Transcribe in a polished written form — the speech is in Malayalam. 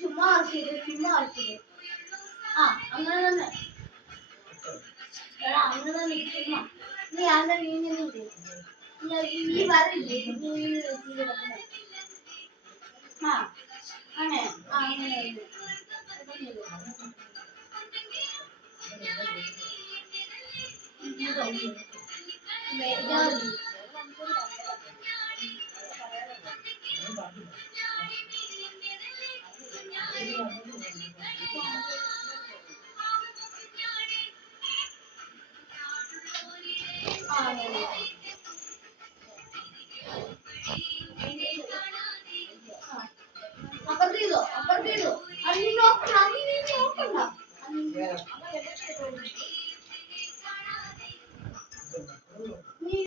ചുമ്മാ അങ്ങനെ തന്നെ അങ്ങനെ തന്നെ ചുമ്മാ നീ ആരുടെ നീങ്ങില്ലേ ഈ വരില്ലേ അങ്ങനെ അങ്ങനെ അപ്പുറത്തേതോ അത് നീ നോക്കണ്ട